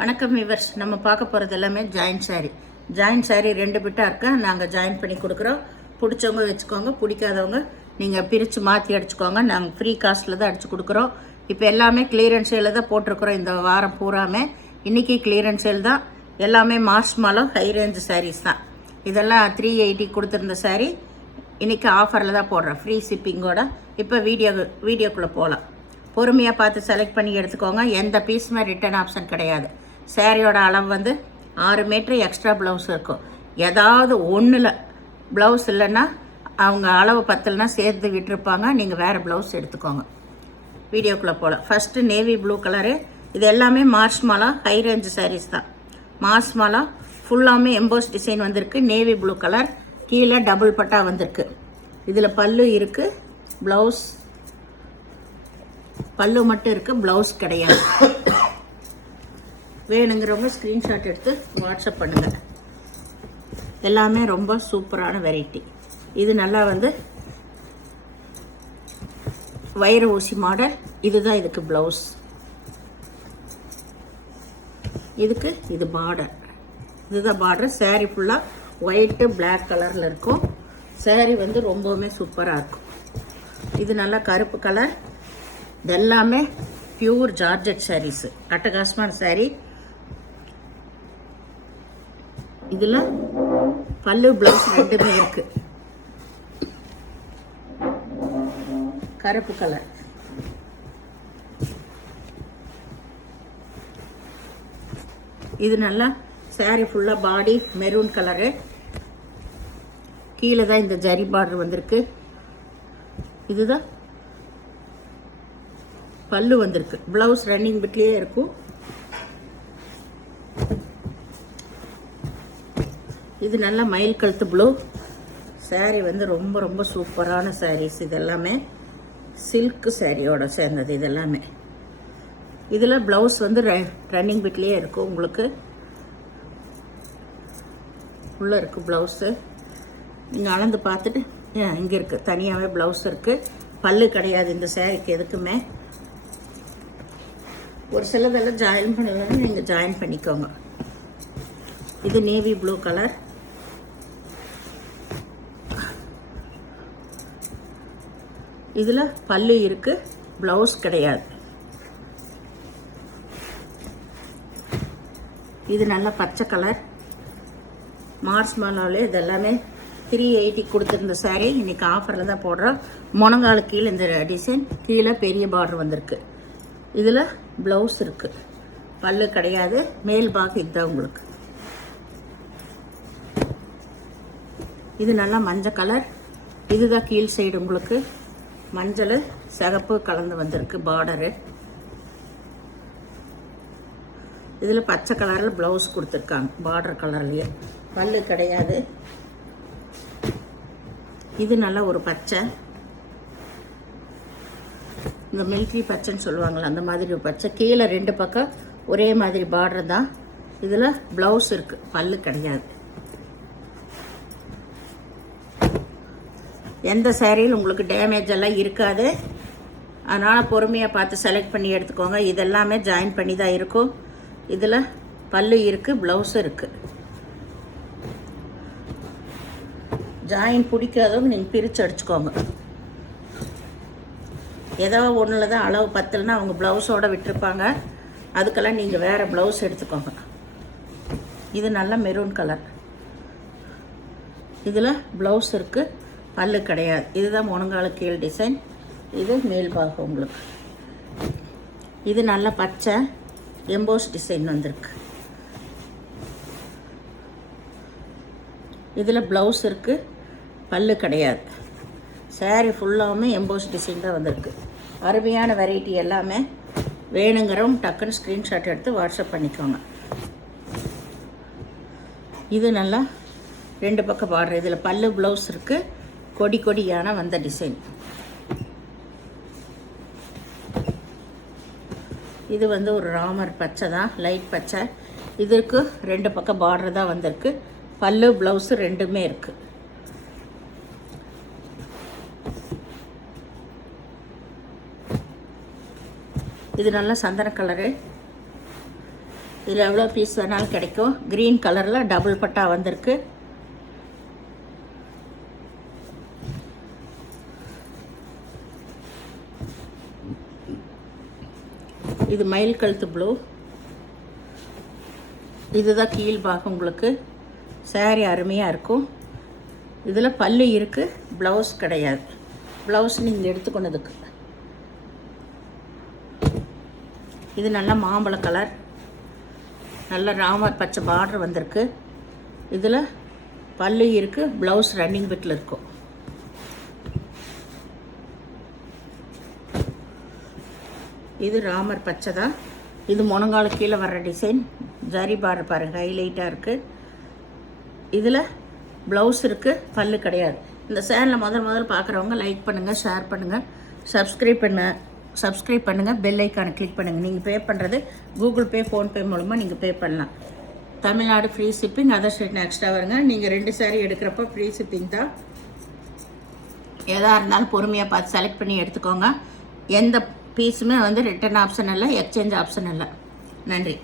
வணக்கம் விவர்ஸ். நம்ம பார்க்க போகிறது எல்லாமே ஜாயின்ட் சாரி 2 பிட்டாக இருக்கா. நாங்கள் ஜாயின் பண்ணி கொடுக்குறோம். பிடிச்சவங்க வச்சுக்கோங்க, பிடிக்காதவங்க நீங்கள் பிரித்து மாற்றி அடிச்சுக்கோங்க. நாங்கள் ஃப்ரீ காஸ்ட்டில் தான் அடித்து கொடுக்குறோம். இப்போ எல்லாமே கிளியரன்ஸ் சேலில் தான் போட்டிருக்கிறோம். இந்த வாரம் பூராமே இன்றைக்கி கிளியரன்ஸ் சேல் தான். எல்லாமே மாஸ்மாலும் ஹை ரேஞ்ச் சாரீஸ் தான். இதெல்லாம் 380 கொடுத்துருந்த சாரீ இன்றைக்கி ஆஃபரில் தான் போடுறோம், ஃப்ரீ ஷிப்பிங்கோட. இப்போ வீடியோக்குள்ளே போகலாம். பொறுமையாக பார்த்து செலக்ட் பண்ணி எடுத்துக்கோங்க. எந்த பீஸுமே ரிட்டர்ன் ஆப்ஷன் கிடையாது. சாரியோட அளவு வந்து 6 மீட்டர் எக்ஸ்ட்ரா ப்ளவுஸ் இருக்கும். ஏதாவது ஒன்றில் ப்ளவுஸ் இல்லைன்னா அவங்க அளவு பத்தலைன்னா சேர்த்து விட்டுருப்பாங்க. நீங்கள் வேறு ப்ளவுஸ் எடுத்துக்கோங்க. வீடியோக்குள்ளே போகலாம். First navy blue colour. இது எல்லாமே மார்ஷ்மாலா ஹை ரேஞ்ச் சாரீஸ் தான். மார்ஷ்மாலா ஃபுல்லாமே எம்போஸ் டிசைன் வந்திருக்கு. நேவி ப்ளூ கலர், கீழே டபுள் பட்டா வந்திருக்கு. இதில் பல்லு இருக்குது, பல்லு மட்டும் இருக்குது, ப்ளவுஸ் கிடையாது. வேணுங்கிறவங்க ஸ்க்ரீன்ஷாட் எடுத்து வாட்ஸ்அப் பண்ணுங்கள். எல்லாமே ரொம்ப சூப்பரான வெரைட்டி. இது நல்லா வந்து வைர ஊசி மாடல். இதுதான் இதுக்கு ப்ளவுஸ். இதுக்கு இது பார்டர். இதுதான் பார்டர். சாரீ ஃபுல்லாக ஒயிட்டு பிளாக் கலரில் இருக்கும். சாரீ வந்து ரொம்பவுமே சூப்பராக இருக்கும். இது நல்லா கருப்பு கலர். இதெல்லாமே பியூர் ஜார்ஜெட் சாரீஸு. அட்டகாசமான சாரீ. இதில் பல்லு ப்ளவுஸ் ரெண்டுமே இருக்கு. கருப்பு கலர். இது நல்லா சாரீ ஃபுல்லாக பாடி மெரூன் கலரு. கீழே தான் இந்த ஜரி பார்டர் வந்திருக்கு. இதுதான் பல்லு வந்திருக்கு. ப்ளவுஸ் ரன்னிங் பிட்லேயே இருக்கும். இது நல்லா மயில் கழுத்து ப்ளூ. சாரீ வந்து ரொம்ப ரொம்ப சூப்பரான சாரீஸ். இதெல்லாமே சில்க் சாரியோட சேர்ந்தது. இதெல்லாமே இதில் ப்ளவுஸ் வந்து ரன்னிங் பிட்லேயே இருக்கும். உங்களுக்கு உள்ளே இருக்குது ப்ளவுஸு. நீங்கள் அளந்து பார்த்துட்டு இங்கே இருக்குது, தனியாகவே ப்ளவுஸ் இருக்குது. பல்லு கிடையாது இந்த சாரீக்கு எதுக்குமே. ஒரு சிலதெல்லாம் ஜாயின் பண்ணலன்னு நீங்கள் ஜாயின் பண்ணிக்கோங்க. இது நேவி ப்ளூ கலர். இதில் பல்லு இருக்குது, ப்ளவுஸ் கிடையாது. இது நல்ல பச்சை கலர். மார்ஷ்மாலாவிலே இதெல்லாமே 380 கொடுத்துருந்த சாரீ இன்றைக்கி ஆஃபரில் தான் போடுறோம். முனங்கால கீழே இந்த டிசைன், கீழே பெரிய பார்டர் வந்திருக்கு. இதில் ப்ளவுஸ் இருக்குது, பல்லு கிடையாது. மேல் பாக்கு இதுதான் உங்களுக்கு. இது நல்லா மஞ்சள் கலர். இதுதான் கீழ் சைடு உங்களுக்கு மஞ்சள் சிகப்பு கலந்து வந்திருக்கு பார்டரு. இதில் பச்சை கலரில் ப்ளவுஸ் கொடுத்துருக்காங்க, பார்டர் கலர்லேயே. பல்லு கிடையாது. இது நல்லா ஒரு பச்சை, இந்த மில்ட்ரி பச்சைன்னு சொல்லுவாங்களே அந்த மாதிரி ஒரு பச்சை. கீழே 2 பக்கம் ஒரே மாதிரி பார்டர் தான். இதில் ப்ளவுஸ் இருக்குது, பல்லு கிடையாது. எந்த சாரியில் உங்களுக்கு டேமேஜ் எல்லாம் இருக்காது. அதனால் பொறுமையாக பார்த்து செலக்ட் பண்ணி எடுத்துக்கோங்க. இதெல்லாமே ஜாயின் பண்ணி தான் இருக்கும். இதில் பல்லு இருக்குது, ப்ளவுஸும் இருக்குது. ஜாயின் பிடிக்காதவங்க நீங்கள் பிரித்து அடிச்சுக்கோங்க. ஏதோ ஒன்றில் தான் அளவு பத்தலைன்னா அவங்க ப்ளவுஸோடு விட்டுருப்பாங்க. அதுக்கெல்லாம் நீங்கள் வேறு ப்ளவுஸ் எடுத்துக்கோங்க. இது நல்ல மெரூன் கலர். இதில் ப்ளவுஸ் இருக்குது, பல்லு கிடையாது. இதுதான் முனங்கால கீழ் டிசைன். இது மேல் பாகம் உங்களுக்கு. இது நல்ல பச்சை எம்போஸ் டிசைன் வந்திருக்கு. இதில் ப்ளவுஸ் இருக்குது, பல்லு கிடையாது. சாரீ ஃபுல்லாமே எம்போஸ் டிசைன் தான் வந்திருக்கு. அருமையான வெரைட்டி. எல்லாமே வேணுங்கிறவங்க டக்குன்னு ஸ்க்ரீன்ஷாட் எடுத்து வாட்ஸ்அப் பண்ணிக்கோங்க. இது நல்லா 2 பக்கம் பார்டர். இதில் பல்லு ப்ளவுஸ் இருக்குது, கொடியான வந்த டிசைன். இது வந்து ஒரு ராமர் பச்சை தான், லைட் பச்சை. இதுக்கு 2 பக்கம் பார்டர் தான் வந்திருக்கு. பல்லு ப்ளவுஸு ரெண்டுமே இருக்குது. இது நல்லா சந்தன கலரு. இதில் எவ்வளோ பீஸ் வேணாலும் கிடைக்கும். க்ரீன் கலரில் டபுள் பட்டா வந்திருக்கு. இது மயில் கழுத்து ப்ளூ. இதுதான் கீழ் பாகம். உங்களுக்கு சாரீ அருமையாக இருக்கும். இதில் பல்லு இருக்குது, ப்ளவுஸ் கிடையாது. ப்ளவுஸ் நீங்கள் எடுத்துக்கொண்டதுக்கு. இது நல்ல மாம்பழ கலர், நல்ல ராமர் பச்சை பார்டர் வந்திருக்கு. இதில் பல்லு இருக்குது, ப்ளவுஸ் ரன்னிங் பிட்டில் இருக்கும். இது ராமர் பச்சை தான். இது முனங்கால கீழே வர்ற டிசைன். ஜரி பார்டர் பாருங்கள், ஹைலைட்டாக இருக்குது. இதில் ப்ளவுஸ் இருக்குது, பல்லு கிடையாது. இந்த சேனலை முதல் பார்க்குறவங்க லைக் பண்ணுங்கள், ஷேர் பண்ணுங்கள், சப்ஸ்கிரைப் பண்ணுங்கள், பெல் ஐக்கானை கிளிக் பண்ணுங்கள். நீங்கள் பே பண்ணுறது கூகுள் பே, ஃபோன்பே மூலமாக நீங்கள் பே பண்ணலாம். Tamil Nadu free shipping, other state extra வருங்க. நீங்கள் 2 சாரீ எடுக்கிறப்ப ஃப்ரீ ஷிப்பிங் தான். எதாக இருந்தாலும் பொறுமையாக பார்த்து செலக்ட் பண்ணி எடுத்துக்கோங்க. எந்த பீஸுமே ரிட்டர்ன் ஆப்ஷன் இல்லை, எக்ஸ்சேஞ்ச் ஆப்ஷன் இல்லை. நன்றி.